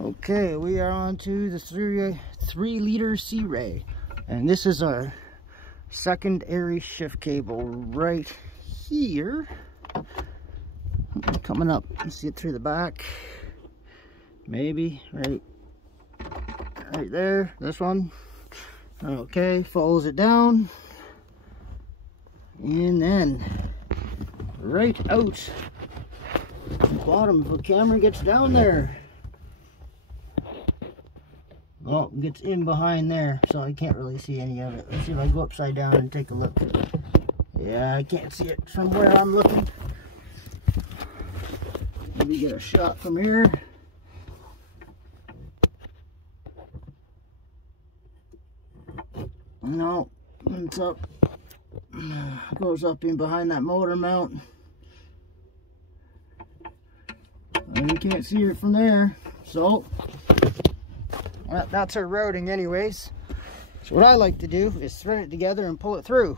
Okay, we are on to the 3-liter C-Ray, and this is our secondary shift cable right here. Coming up, let's see it through the back. Maybe right there. This one. Okay, follows it down, and then right out the bottom if the camera gets down there. Well, it gets in behind there, so I can't really see any of it. Let's see if I go upside down and take a look. Yeah, I can't see it from where I'm looking. Maybe get a shot from here. No, it's up. Goes up in behind that motor mount. And you can't see it from there, so that's our routing anyways. So what I like to do is thread it together and pull it through.